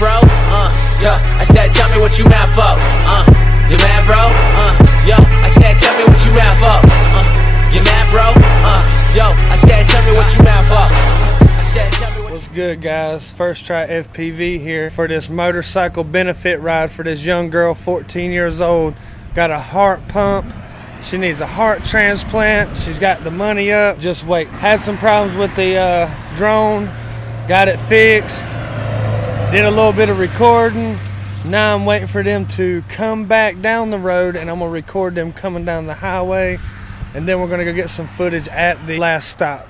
bro? Yo, I said, tell me what you mad for? You mad, bro? Yo, I said, tell me what you mad for? You mad, bro? Yo, I said, tell me what you mad for? I said, tell me what. What's good, guys? First Try FPV here for this motorcycle benefit ride for this young girl, 14 years old. Got a heart pump. She needs a heart transplant. She's got the money up. Just wait. Had some problems with the drone. Got it fixed. Did a little bit of recording. Now I'm waiting for them to come back down the road, and I'm gonna record them coming down the highway, and then we're gonna go get some footage at the last stop.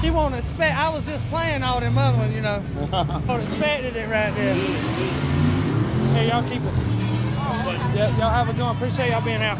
She won't expect. I was just playing all them other ones, you know. Won't expected it right there. Hey, y'all keep it. Yeah, y'all have a good one. Appreciate y'all being out.